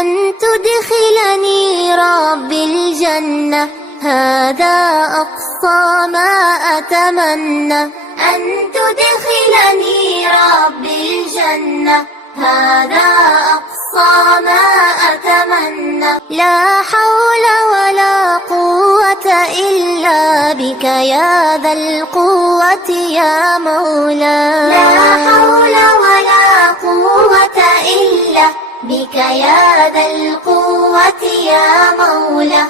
أن تدخلني ربي الجنة، هذا أقصى ما أتمنى. أن تدخلني ربي الجنة، هذا أقصى ما أتمنى. لا حول ولا قوة إلا بك يا ذا القوة يا مولاي. لا حول ولا قوة إلا بك يا ذا القوة يا مولاي.